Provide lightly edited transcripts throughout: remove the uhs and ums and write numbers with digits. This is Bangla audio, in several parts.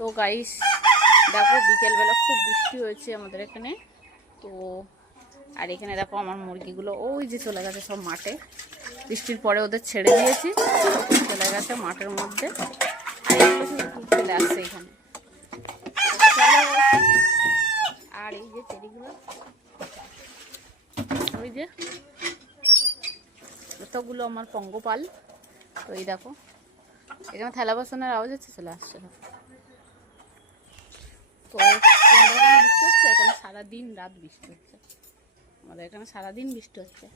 তো গাইস দেখো বিকেলবেলা খুব বৃষ্টি হয়েছে আমাদের এখানে। তো আর এখানে দেখো আমার মুরগিগুলো ওই যে চলে গেছে সব মাঠে, বৃষ্টির পরে ওদের ছেড়ে দিয়েছি, চলে গেছে মাঠের মধ্যে। আর এগুলো শুধু চলে আসছে এখানে। আর এই যে চেরিগুলো, ওই যে এতগুলো আমার পঙ্গপাল। তো এই দেখো এখানে থালা বাসনের আওয়াজ হচ্ছে, চলে আসছে। তো বৃষ্টি হচ্ছে এখানে, সারাদিন রাত বৃষ্টি হচ্ছে আমাদের এখানে, সারাদিন বৃষ্টি হচ্ছে।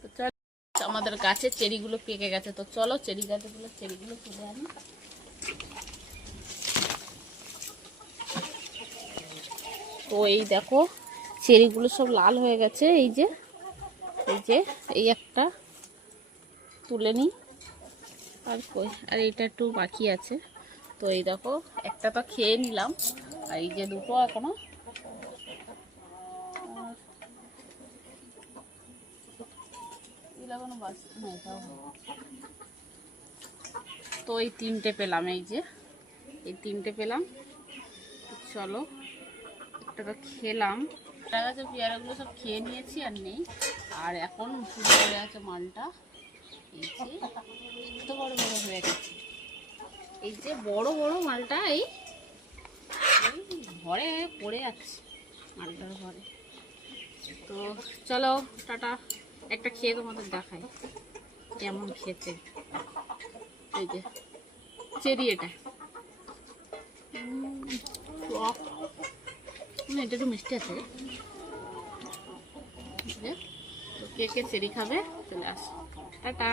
তো চলো, আমাদের গাছের চেরিগুলো পেকে গেছে, তো চলো চেরি গাছগুলো চেরিগুলো তুলে আনি। তো এই দেখো চেরিগুলো সব লাল হয়ে গেছে, এই যে এই একটা তুলে নিই। আর কই, আর এইটা একটু বাকি আছে। তো এই দেখো একটা তো খেয়ে নিলাম, আর এই যে দুটো এখনো। তো এই তিনটে পেলাম, এই যে এই তিনটে পেলাম। চলো একটা তো খেলাম, দেখা যাচ্ছে পেয়ারাগুলো সব খেয়ে নিয়েছি আর নেই। আর এখন শুরু করে আছে মালটা, এই যে এত বড় বড় হয়ে গেছে, এই যে বড় বড় মালটা এই ঘরে পড়ে আছে মালটার ঘরে। তো চলো টাটা, একটা খেয়ে তোমাদের দেখাই কেমন খেতে। এই যে চেরি, এটা এটা একটু মিষ্টি আছে। তো কে কে চেরি খাবে চলে আস, টাটা।